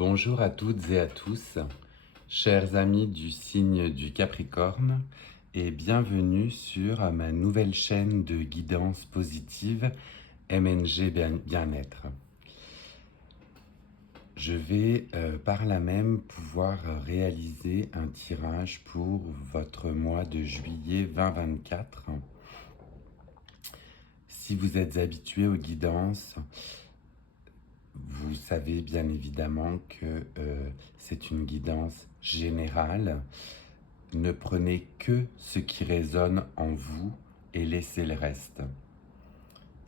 Bonjour à toutes et à tous, chers amis du signe du Capricorne, et bienvenue sur ma nouvelle chaîne de guidance positive MNG Bien-être. Je vais par là même pouvoir réaliser un tirage pour votre mois de juillet 2024. Si vous êtes habitué aux guidances, vous savez bien évidemment que c'est une guidance générale. Ne prenez que ce qui résonne en vous et laissez le reste.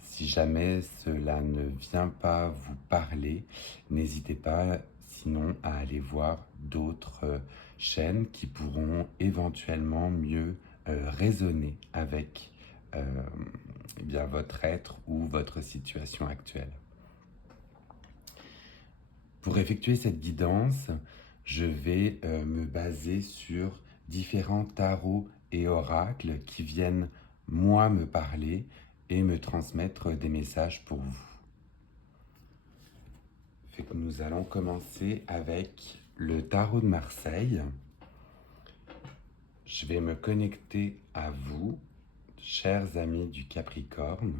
Si jamais cela ne vient pas vous parler, n'hésitez pas sinon à aller voir d'autres chaînes qui pourront éventuellement mieux résonner avec eh bien, votre être ou votre situation actuelle. Pour effectuer cette guidance, je vais me baser sur différents tarots et oracles qui viennent, moi, me parler et me transmettre des messages pour vous. Fait que nous allons commencer avec le tarot de Marseille. Je vais me connecter à vous, chers amis du Capricorne,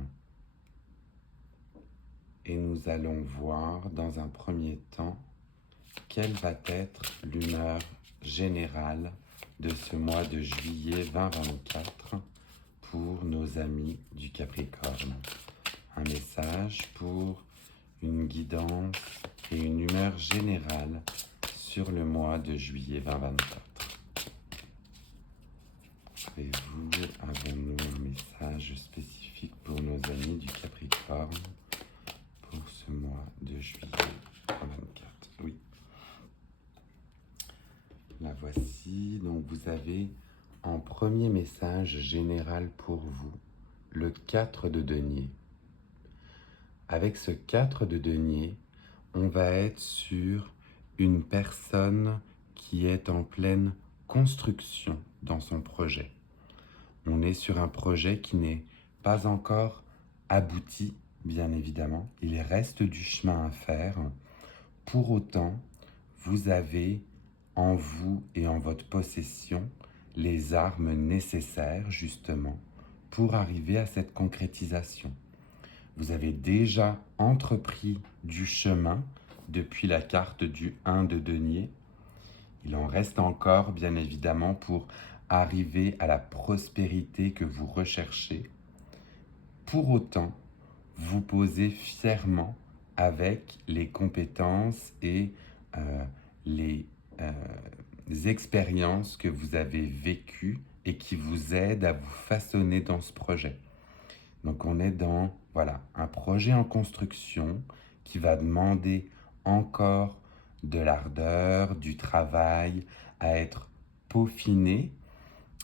et nous allons voir dans un premier temps quelle va être l'humeur générale de ce mois de juillet 2024 pour nos amis du Capricorne. Un message pour une guidance et une humeur générale sur le mois de juillet 2024. Avons-nous un message spécifique pour nos amis du Capricorne pour ce mois de juillet 2024? Oui. La voici. Donc vous avez en premier message général pour vous le 4 de denier. Avec ce 4 de denier, on va être sur une personne qui est en pleine construction dans son projet. On est sur un projet qui n'est pas encore abouti, bien évidemment. Il reste du chemin à faire. Pour autant, vous avez en vous et en votre possession les armes nécessaires, justement, pour arriver à cette concrétisation. Vous avez déjà entrepris du chemin depuis la carte du 1 de denier. Il en reste encore, bien évidemment, pour arriver à la prospérité que vous recherchez. Pour autant, vous posez fièrement avec les compétences et les expériences que vous avez vécues et qui vous aident à vous façonner dans ce projet. Donc on est dans un projet en construction qui va demander encore de l'ardeur, du travail, à être peaufiné,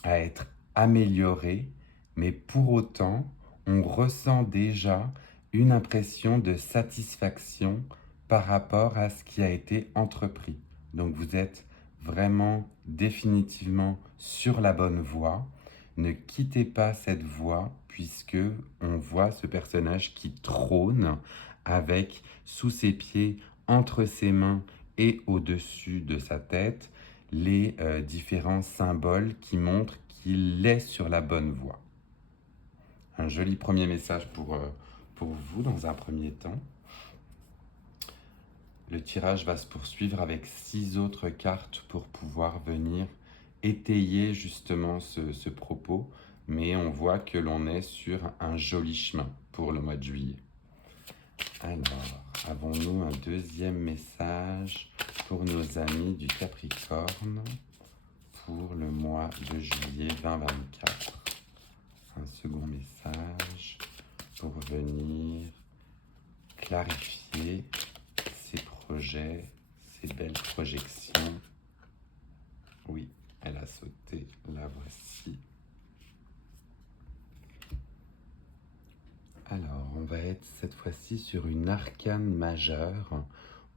à être amélioré, mais pour autant, on ressent déjà une impression de satisfaction par rapport à ce qui a été entrepris. Donc vous êtes vraiment définitivement sur la bonne voie. Ne quittez pas cette voie puisque on voit ce personnage qui trône avec sous ses pieds, entre ses mains et au-dessus de sa tête, les différents symboles qui montrent qu'il est sur la bonne voie. Un joli premier message pour vous dans un premier temps. Le tirage va se poursuivre avec 6 autres cartes pour pouvoir venir étayer justement ce propos, mais on voit que l'on est sur un joli chemin pour le mois de juillet. Alors, avons-nous un deuxième message pour nos amis du Capricorne pour le mois de juillet 2024? Un second message pour venir clarifier ces projets, ces belles projections. Oui, elle a sauté, la voici. Alors, on va être cette fois-ci sur une arcane majeure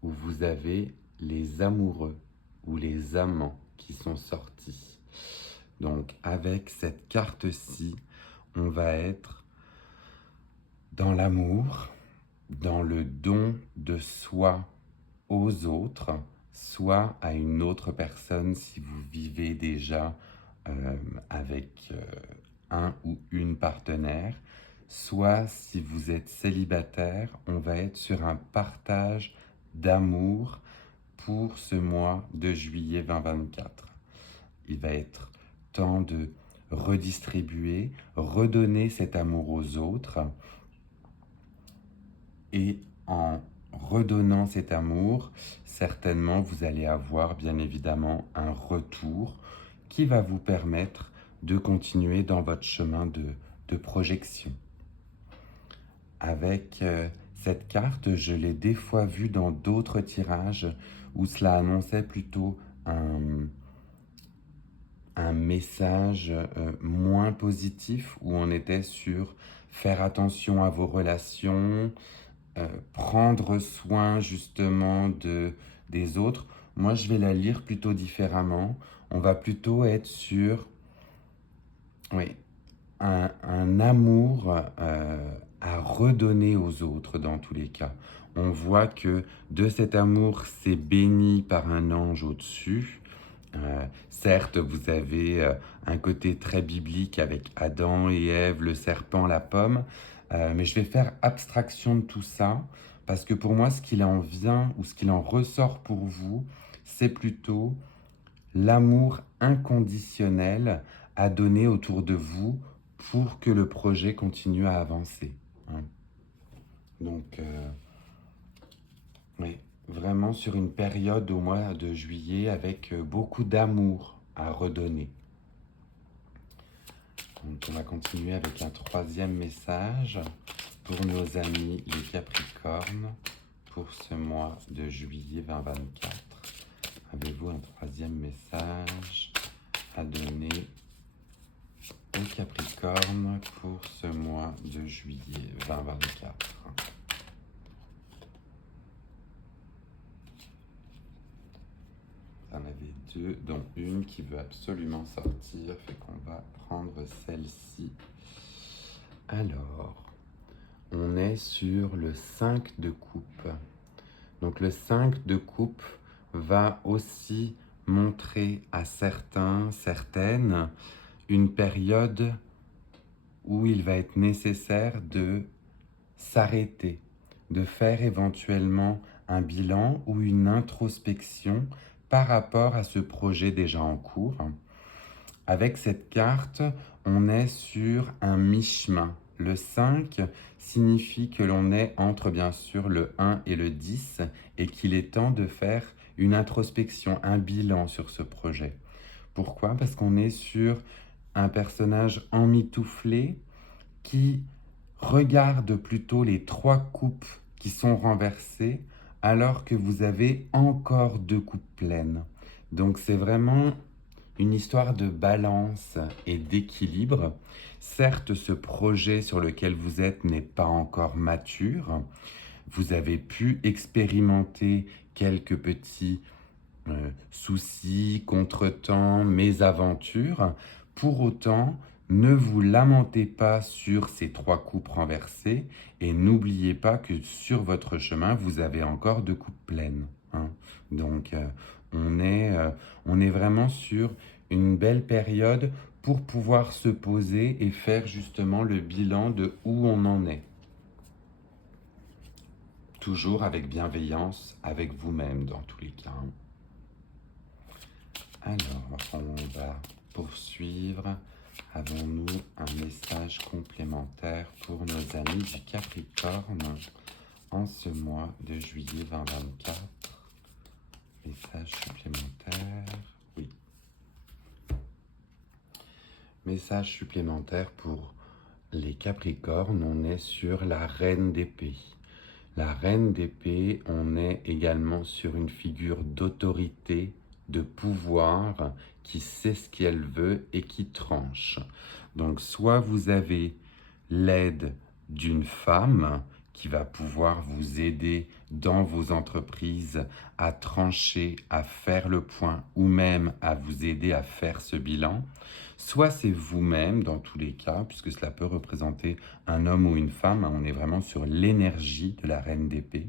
où vous avez les amoureux ou les amants qui sont sortis. Donc, avec cette carte-ci, on va être dans l'amour, dans le don de soi aux autres, soit à une autre personne si vous vivez déjà avec un ou une partenaire, soit si vous êtes célibataire, on va être sur un partage d'amour pour ce mois de juillet 2024. Il va être temps de redistribuer, redonner cet amour aux autres et en redonnant cet amour, certainement vous allez avoir bien évidemment un retour qui va vous permettre de continuer dans votre chemin de projection. Avec cette carte, je l'ai des fois vue dans d'autres tirages où cela annonçait plutôt un message moins positif, où on était sur faire attention à vos relations, prendre soin justement des autres. Moi, je vais la lire plutôt différemment. On va plutôt être sur oui, un amour à redonner aux autres dans tous les cas. On voit que de cet amour, c'est béni par un ange au-dessus. Certes, vous avez un côté très biblique avec Adam et Ève, le serpent, la pomme, mais je vais faire abstraction de tout ça parce que pour moi, ce qu'il en vient ou ce qu'il en ressort pour vous, c'est plutôt l'amour inconditionnel à donner autour de vous pour que le projet continue à avancer. Hein. Donc, oui, vraiment sur une période au mois de juillet avec beaucoup d'amour à redonner. Donc, on va continuer avec un troisième message pour nos amis les Capricornes pour ce mois de juillet 2024. Avez-vous un troisième message à donner aux Capricornes pour ce mois de juillet 2024? Vous en avez deux, dont une qui veut absolument sortir, fait qu'on va prendre celle-ci. Alors, on est sur le 5 de coupe. Donc le 5 de coupe va aussi montrer à certains, certaines, une période où il va être nécessaire de s'arrêter, de faire éventuellement un bilan ou une introspection par rapport à ce projet déjà en cours. Avec cette carte, on est sur un mi-chemin. Le 5 signifie que l'on est entre bien sûr le 1 et le 10 et qu'il est temps de faire une introspection, un bilan sur ce projet. Pourquoi? Parce qu'on est sur un personnage emmitouflé qui regarde plutôt les 3 coupes qui sont renversées alors que vous avez encore 2 coupes pleines. Donc c'est vraiment une histoire de balance et d'équilibre. Certes, ce projet sur lequel vous êtes n'est pas encore mature. Vous avez pu expérimenter quelques petits soucis, contretemps, mésaventures. Pour autant, ne vous lamentez pas sur ces 3 coupes renversées et n'oubliez pas que sur votre chemin, vous avez encore 2 coupes pleines. Hein. Donc, on est vraiment sur une belle période pour pouvoir se poser et faire justement le bilan de où on en est. Toujours avec bienveillance, avec vous-même dans tous les cas. Alors, on va poursuivre. Avons-nous un message complémentaire pour nos amis du Capricorne en ce mois de juillet 2024? Message supplémentaire, oui. Message supplémentaire pour les Capricornes, on est sur la Reine d'épée. La Reine d'épée, on est également sur une figure d'autorité, de pouvoir, qui sait ce qu'elle veut et qui tranche. Donc soit vous avez l'aide d'une femme qui va pouvoir vous aider dans vos entreprises à trancher, à faire le point ou même à vous aider à faire ce bilan. Soit c'est vous-même dans tous les cas, puisque cela peut représenter un homme ou une femme, on est vraiment sur l'énergie de la Reine d'épée.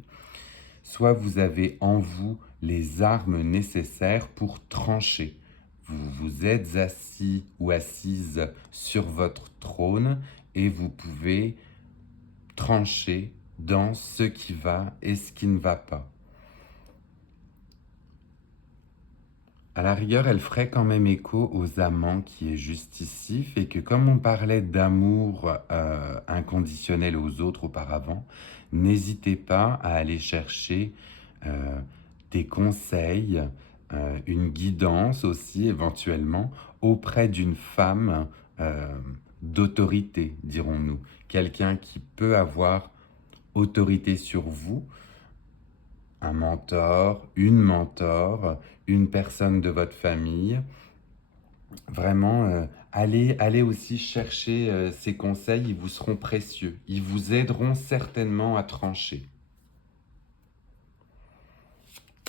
soit vous avez en vous les armes nécessaires pour trancher. Vous vous êtes assis ou assise sur votre trône et vous pouvez trancher dans ce qui va et ce qui ne va pas. À la rigueur, elle ferait quand même écho aux amants qui est juste ici, fait que comme on parlait d'amour inconditionnel aux autres auparavant, n'hésitez pas à aller chercher euh, des conseils, une guidance aussi éventuellement auprès d'une femme d'autorité, dirons-nous. Quelqu'un qui peut avoir autorité sur vous, un mentor, une personne de votre famille. Vraiment, allez aussi chercher ces conseils, ils vous seront précieux. Ils vous aideront certainement à trancher.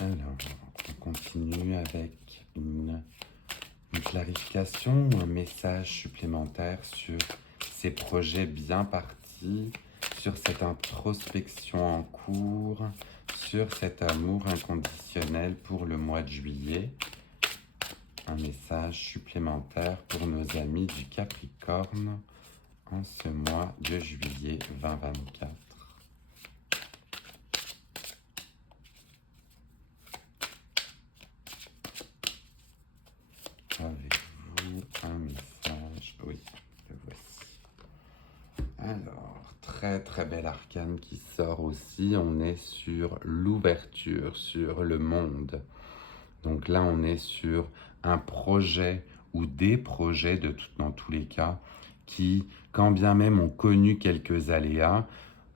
Alors, on continue avec une clarification ou un message supplémentaire sur ces projets bien partis, sur cette introspection en cours, sur cet amour inconditionnel pour le mois de juillet. Un message supplémentaire pour nos amis du Capricorne en ce mois de juillet 2024. Avez-vous un message? Oui, le voici. Alors, très très bel arcane qui sort aussi. On est sur l'ouverture, sur le monde. Donc là, on est sur un projet ou des projets, dans tous les cas, qui, quand bien même ont connu quelques aléas,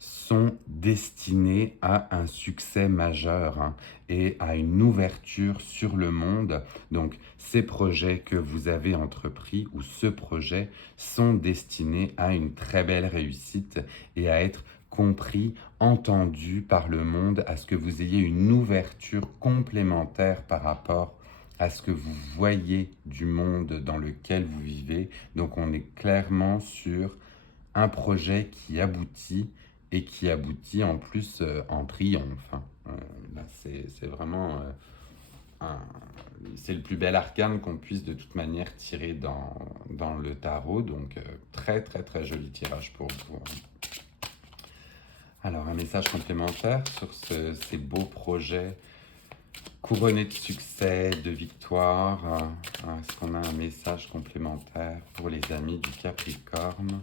sont destinés à un succès majeur et à une ouverture sur le monde. Donc, ces projets que vous avez entrepris ou ce projet sont destinés à une très belle réussite et à être compris, entendu par le monde, à ce que vous ayez une ouverture complémentaire par rapport à ce que vous voyez du monde dans lequel vous vivez. Donc on est clairement sur un projet qui aboutit et qui aboutit en plus en triomphe. Là, c'est vraiment c'est le plus bel arcane qu'on puisse de toute manière tirer dans le tarot. Donc très très très joli tirage pour vous. Alors, un message complémentaire sur ces beaux projets couronnés de succès, de victoire. Est-ce qu'on a un message complémentaire pour les amis du Capricorne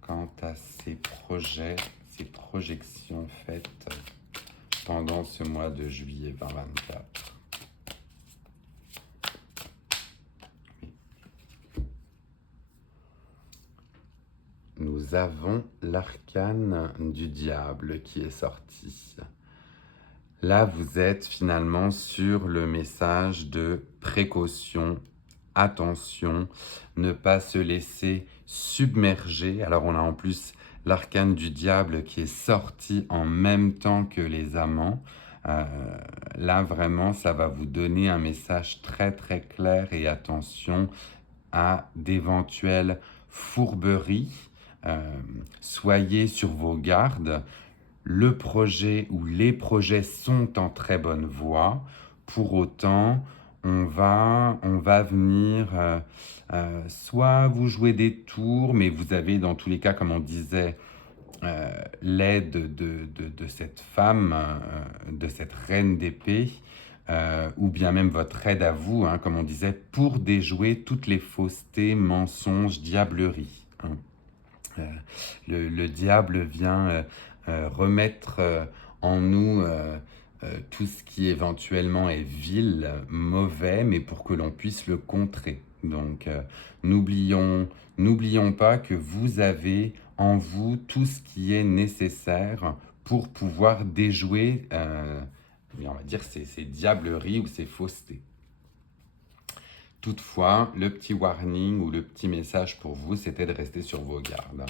quant à ces projets, ces projections faites pendant ce mois de juillet 2024? Nous avons l'arcane du diable qui est sorti. Là, vous êtes finalement sur le message de précaution, attention, ne pas se laisser submerger. Alors, on a en plus l'arcane du diable qui est sorti en même temps que les amants. Là, vraiment, ça va vous donner un message très, très clair et attention à d'éventuelles fourberies. Soyez sur vos gardes. Le projet ou les projets sont en très bonne voie. Pour autant, on va venir soit vous jouer des tours, mais vous avez dans tous les cas, comme on disait, l'aide de cette femme, de cette reine d'épée, ou bien même votre aide à vous, comme on disait, pour déjouer toutes les faussetés, mensonges, diableries. Le diable vient remettre en nous tout ce qui éventuellement est vil, mauvais, mais pour que l'on puisse le contrer. Donc, n'oublions pas que vous avez en vous tout ce qui est nécessaire pour pouvoir déjouer, on va dire, ces diableries ou ces faussetés. Toutefois, le petit warning ou le petit message pour vous, c'était de rester sur vos gardes.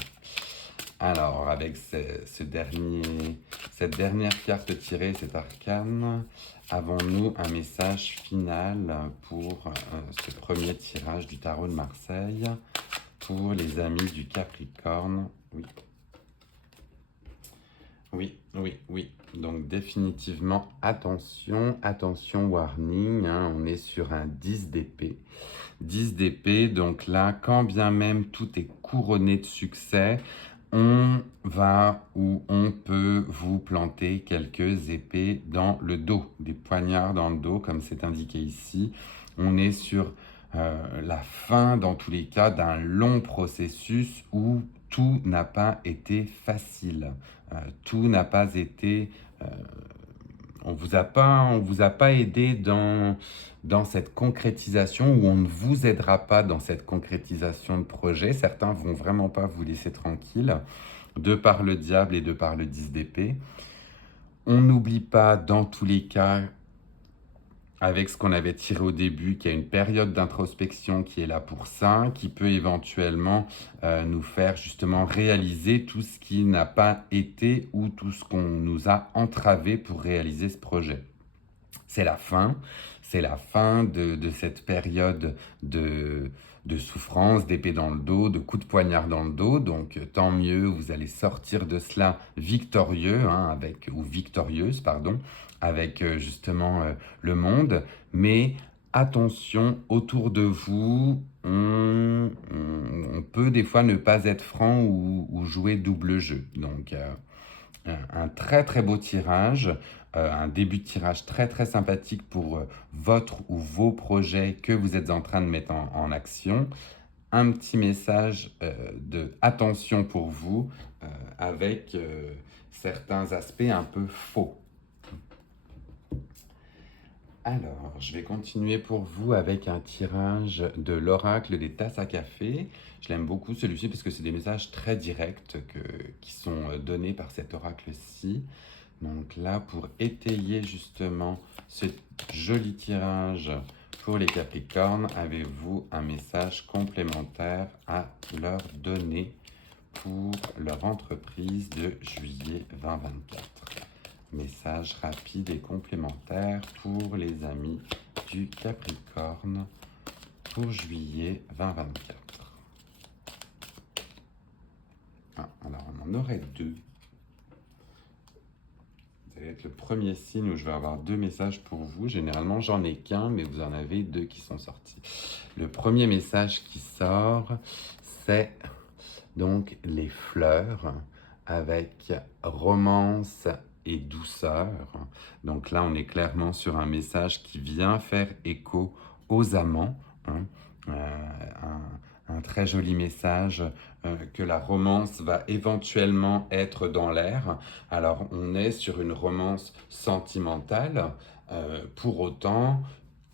Alors, avec cette dernière carte tirée, cet arcane, avons-nous un message final pour ce premier tirage du tarot de Marseille pour les amis du Capricorne? Oui. Oui, oui, oui. Donc définitivement, attention, attention, warning, hein, on est sur un 10 d'épée. 10 d'épée, donc là, quand bien même tout est couronné de succès, on va ou on peut vous planter quelques épées dans le dos, des poignards dans le dos, comme c'est indiqué ici. On est sur la fin, dans tous les cas, d'un long processus où tout n'a pas été facile. Tout n'a pas été... on vous a pas aidé dans cette concrétisation, ou on ne vous aidera pas dans cette concrétisation de projet. Certains vont vraiment pas vous laisser tranquille, de par le diable et de par le 10 d'épée. On n'oublie pas, dans tous les cas, avec ce qu'on avait tiré au début, qu'il y a une période d'introspection qui est là pour ça, qui peut éventuellement nous faire justement réaliser tout ce qui n'a pas été ou tout ce qu'on nous a entravé pour réaliser ce projet. C'est la fin de cette période de souffrance, d'épée dans le dos, de coups de poignard dans le dos. Donc tant mieux, vous allez sortir de cela victorieux, hein, ou victorieuse, pardon, avec justement le monde. Mais attention, autour de vous, on peut des fois ne pas être franc ou jouer double jeu. Donc un très très beau tirage, un début de tirage très très sympathique pour votre ou vos projets que vous êtes en train de mettre en action. Un petit message de attention pour vous avec certains aspects un peu faux. Alors, je vais continuer pour vous avec un tirage de l'oracle des tasses à café. Je l'aime beaucoup celui-ci parce que c'est des messages très directs qui sont donnés par cet oracle-ci. Donc là, pour étayer justement ce joli tirage pour les Capricornes, avez-vous un message complémentaire à leur donner pour leur entreprise de juillet 2024? Message rapide et complémentaire pour les amis du Capricorne pour juillet 2024. Ah, alors on en aurait deux. Ça va être le premier signe où je vais avoir deux messages pour vous. Généralement, j'en ai qu'un, mais vous en avez deux qui sont sortis. Le premier message qui sort, c'est donc les fleurs avec romance et douceur. Donc là, on est clairement sur un message qui vient faire écho aux amants, hein. Un très joli message que la romance va éventuellement être dans l'air. Alors, on est sur une romance sentimentale. Pour autant,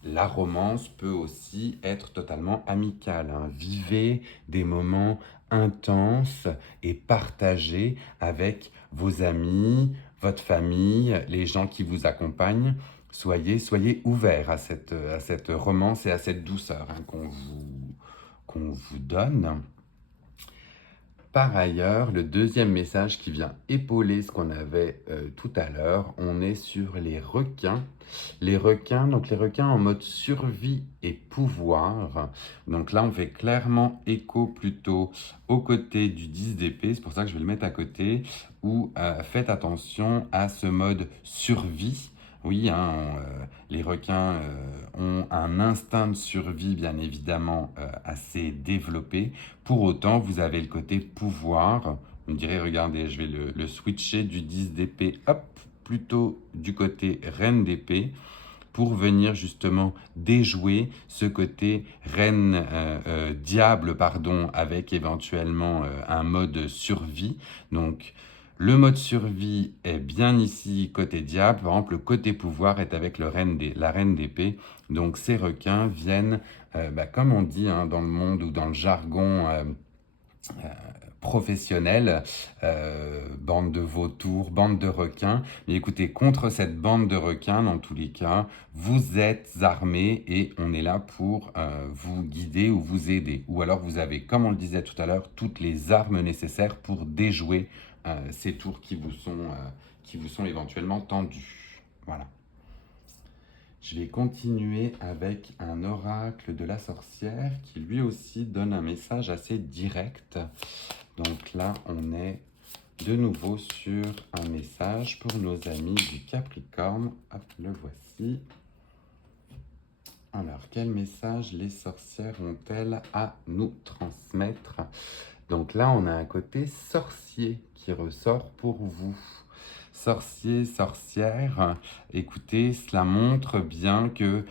la romance peut aussi être totalement amicale, hein. Vivez des moments intenses et partagés avec vos amis, votre famille, les gens qui vous accompagnent. Soyez ouverts à cette romance et à cette douceur, hein, qu'on vous donne. Par ailleurs, le deuxième message qui vient épauler ce qu'on avait tout à l'heure, on est sur les requins. Les requins en mode survie et pouvoir. Donc là, on fait clairement écho plutôt aux côtés du 10 d'épée. C'est pour ça que je vais le mettre à côté. Où faites attention à ce mode survie. Oui, hein, les requins ont un instinct de survie, bien évidemment, assez développé. Pour autant, vous avez le côté pouvoir. On dirait, regardez, je vais le switcher du 10 d'épée, hop, plutôt du côté reine d'épée, pour venir justement déjouer ce côté reine diable, pardon, avec éventuellement un mode survie. Donc, le mode survie est bien ici côté diable. Par exemple, le côté pouvoir est avec la reine d'épée. Donc, ces requins viennent, comme on dit hein, dans le monde ou dans le jargon professionnel, bande de vautours, bande de requins. Mais écoutez, contre cette bande de requins, dans tous les cas, vous êtes armés et on est là pour vous guider ou vous aider. Ou alors vous avez, comme on le disait tout à l'heure, toutes les armes nécessaires pour déjouer ces tours qui vous sont éventuellement tendus. Voilà. Je vais continuer avec un oracle de la sorcière qui lui aussi donne un message assez direct. Donc là, on est de nouveau sur un message pour nos amis du Capricorne. Hop, le voici. Alors, quel message les sorcières ont-elles à nous transmettre? Donc là, on a un côté sorcier qui ressort pour vous. Sorcier, sorcière, écoutez, cela montre bien que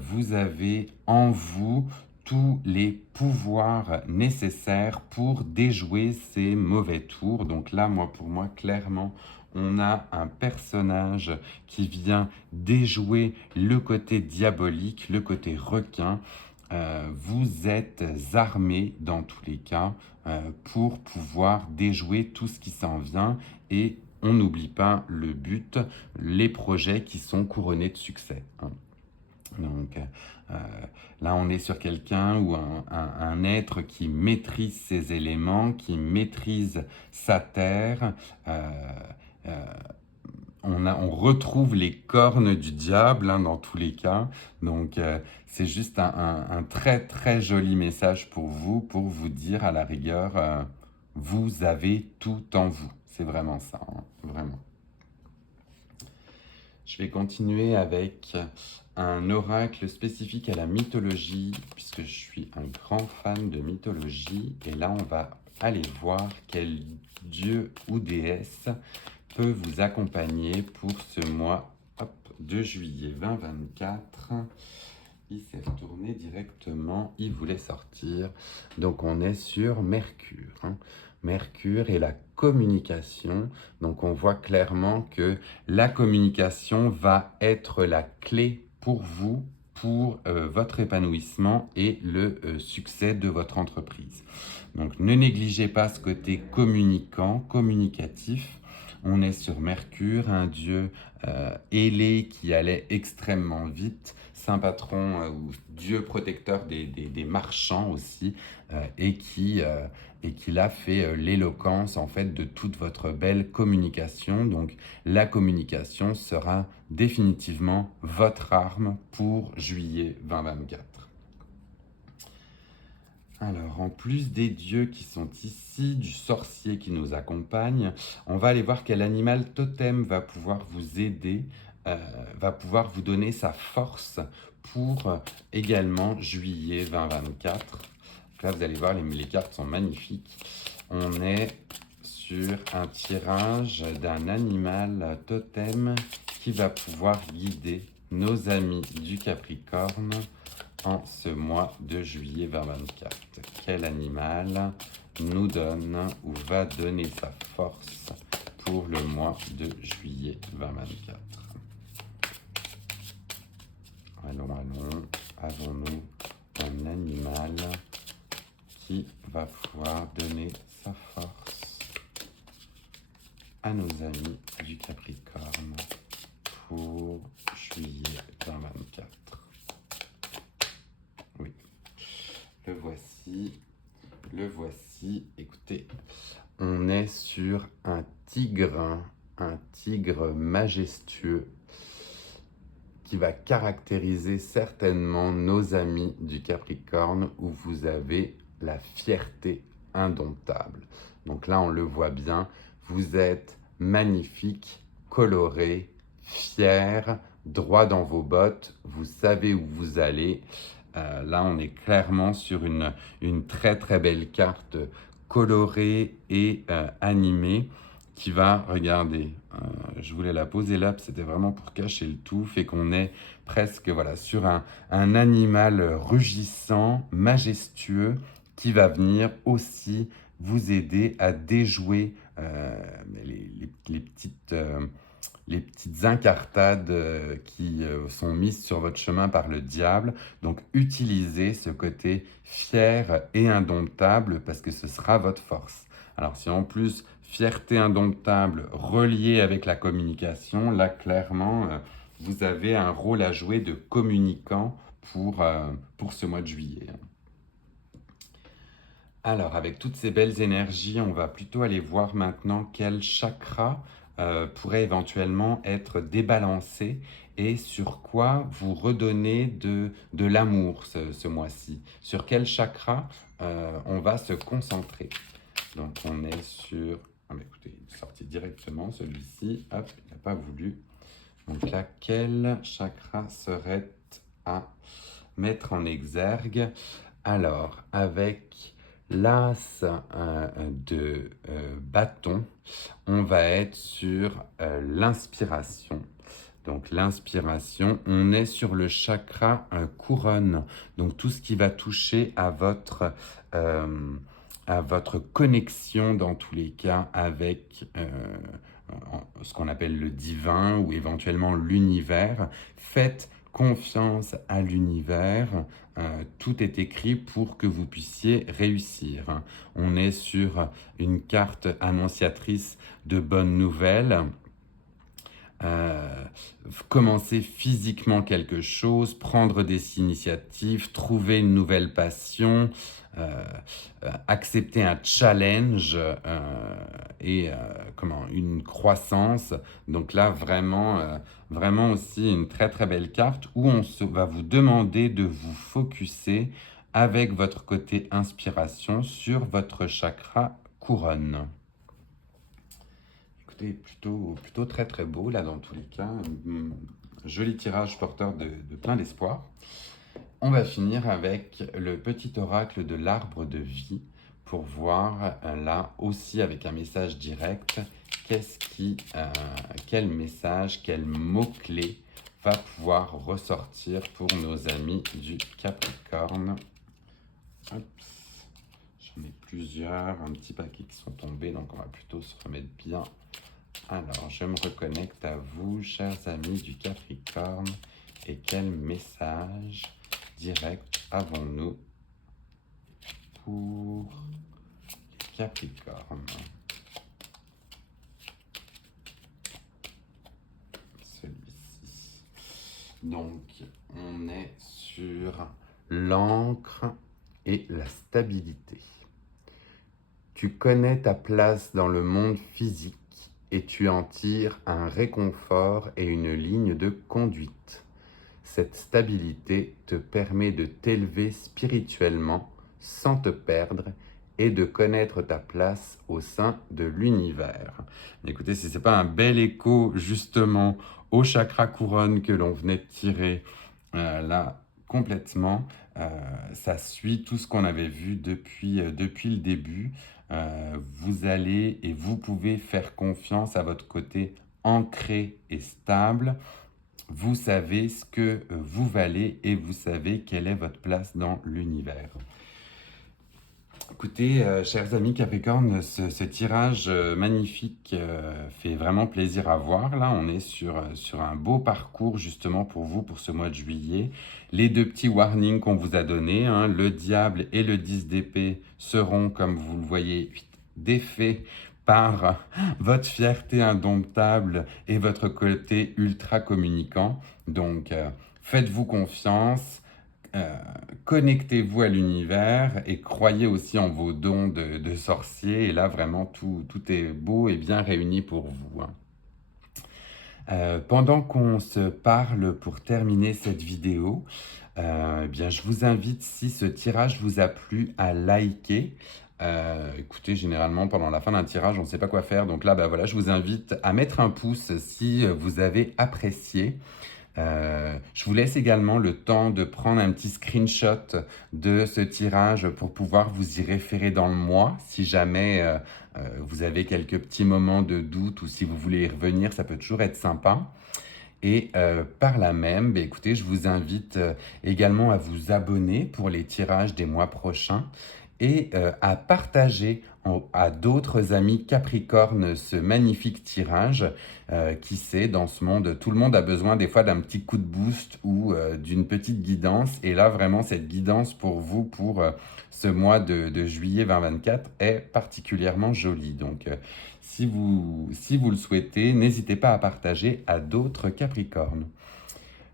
vous avez en vous tous les pouvoirs nécessaires pour déjouer ces mauvais tours. Donc là, pour moi, clairement, on a un personnage qui vient déjouer le côté diabolique, le côté requin. Vous êtes armés dans tous les cas pour pouvoir déjouer tout ce qui s'en vient et on n'oublie pas le but, les projets qui sont couronnés de succès. Donc là, on est sur quelqu'un ou un être qui maîtrise ses éléments, qui maîtrise sa terre. On retrouve les cornes du diable dans tous les cas. Donc, c'est juste un très très joli message pour vous dire à la rigueur, vous avez tout en vous. C'est vraiment ça, vraiment. Je vais continuer avec un oracle spécifique à la mythologie, puisque je suis un grand fan de mythologie. Et là, on va aller voir quel dieu ou déesse peut vous accompagner pour ce mois de juillet 2024. Il s'est retourné directement, il voulait sortir. Donc on est sur Mercure. Mercure et la communication. Donc on voit clairement que la communication va être la clé pour vous, pour votre épanouissement et le succès de votre entreprise. Donc ne négligez pas ce côté communicant, communicatif. On est sur Mercure, un dieu ailé qui allait extrêmement vite, saint patron ou dieu protecteur des marchands aussi, et qui a fait l'éloquence en fait de toute votre belle communication. Donc la communication sera définitivement votre arme pour juillet 2024. Alors, en plus des dieux qui sont ici, du sorcier qui nous accompagne, on va aller voir quel animal totem va pouvoir vous aider, va pouvoir vous donner sa force pour également juillet 2024. Là, vous allez voir, les cartes sont magnifiques. On est sur un tirage d'un animal totem qui va pouvoir guider nos amis du Capricorne en ce mois de juillet 2024. Quel animal nous donne ou va donner sa force pour le mois de juillet 2024? Allons, avons-nous un animal qui va pouvoir donner sa force à nos amis du Capricorne pour juillet 2024? Oui, le voici, écoutez, on est sur un tigre majestueux qui va caractériser certainement nos amis du Capricorne où vous avez la fierté indomptable. Donc là, on le voit bien, vous êtes magnifique, coloré, fier, droit dans vos bottes, vous savez où vous allez. Là, on est clairement sur une très très belle carte colorée et animée qui va, regardez, je voulais la poser là, c'était vraiment pour cacher le tout, fait qu'on est presque voilà, sur un animal rugissant, majestueux, qui va venir aussi vous aider à déjouer les petites incartades qui sont mises sur votre chemin par le diable. Donc utilisez ce côté fier et indomptable parce que ce sera votre force. Alors si en plus fierté indomptable reliée avec la communication, là clairement vous avez un rôle à jouer de communicant pour ce mois de juillet. Alors, avec toutes ces belles énergies, on va plutôt aller voir maintenant quel chakra pourrait éventuellement être débalancé et sur quoi vous redonnez de l'amour ce mois-ci. Sur quel chakra on va se concentrer. Donc, on est sur Ah bah écoutez, il est sorti directement celui-ci. Hop, il n'a pas voulu. Donc là, quel chakra serait à mettre en exergue? Alors, avec l'as de bâton, on va être sur l'inspiration. Donc l'inspiration, on est sur le chakra couronne. Donc tout ce qui va toucher à votre connexion dans tous les cas avec ce qu'on appelle le divin ou éventuellement l'univers. Faites confiance à l'univers. Tout est écrit pour que vous puissiez réussir. On est sur une carte annonciatrice de bonnes nouvelles. Commencer physiquement quelque chose, prendre des initiatives, trouver une nouvelle passion, accepter un challenge et une croissance. Donc là, vraiment aussi une très très belle carte où va vous demander de vous focuser avec votre côté inspiration sur votre chakra couronne. Écoutez, plutôt très très beau là dans tous les cas. Joli tirage porteur de plein d'espoir. On va finir avec le petit oracle de l'arbre de vie pour voir là aussi avec un message direct quel message, quel mot-clé va pouvoir ressortir pour nos amis du Capricorne. Hop. J'en ai plusieurs, un petit paquet qui sont tombés, donc on va plutôt se remettre bien. Alors, je me reconnecte à vous, chers amis du Capricorne. Et quel message direct avons-nous pour les Capricornes? Celui-ci. Donc, on est sur l'encre et la stabilité. Tu connais ta place dans le monde physique et tu en tires un réconfort et une ligne de conduite. Cette stabilité te permet de t'élever spirituellement sans te perdre et de connaître ta place au sein de l'univers. Écoutez, si ce n'est pas un bel écho justement au chakra couronne que l'on venait de tirer là complètement, ça suit tout ce qu'on avait vu depuis le début. Vous allez et vous pouvez faire confiance à votre côté ancré et stable. Vous savez ce que vous valez et vous savez quelle est votre place dans l'univers. Écoutez, chers amis Capricorne, ce tirage magnifique fait vraiment plaisir à voir. Là, on est sur un beau parcours justement pour vous pour ce mois de juillet. Les deux petits warnings qu'on vous a donnés, le diable et le 10 d'épée seront, comme vous le voyez, défaits par votre fierté indomptable et votre côté ultra communicant. Donc, faites-vous confiance. Connectez-vous à l'univers et croyez aussi en vos dons de sorcier. Et là, vraiment, tout est beau et bien réuni pour vous. Pendant qu'on se parle pour terminer cette vidéo, bien, je vous invite, si ce tirage vous a plu, à liker. Écoutez, généralement, pendant la fin d'un tirage, on ne sait pas quoi faire. Donc là, voilà, je vous invite à mettre un pouce si vous avez apprécié. Je vous laisse également le temps de prendre un petit screenshot de ce tirage pour pouvoir vous y référer dans le mois. Si jamais vous avez quelques petits moments de doute ou si vous voulez y revenir, ça peut toujours être sympa. Et par là même, écoutez, je vous invite également à vous abonner pour les tirages des mois prochains et à partager à d'autres amis Capricorne ce magnifique tirage. Qui sait, dans ce monde, tout le monde a besoin des fois d'un petit coup de boost ou d'une petite guidance. Et là, vraiment, cette guidance pour vous, pour ce mois de juillet 2024 est particulièrement jolie. Donc, si vous le souhaitez, n'hésitez pas à partager à d'autres Capricornes.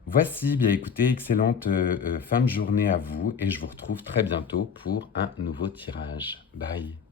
Voici, bien écoutez, excellente fin de journée à vous et je vous retrouve très bientôt pour un nouveau tirage. Bye!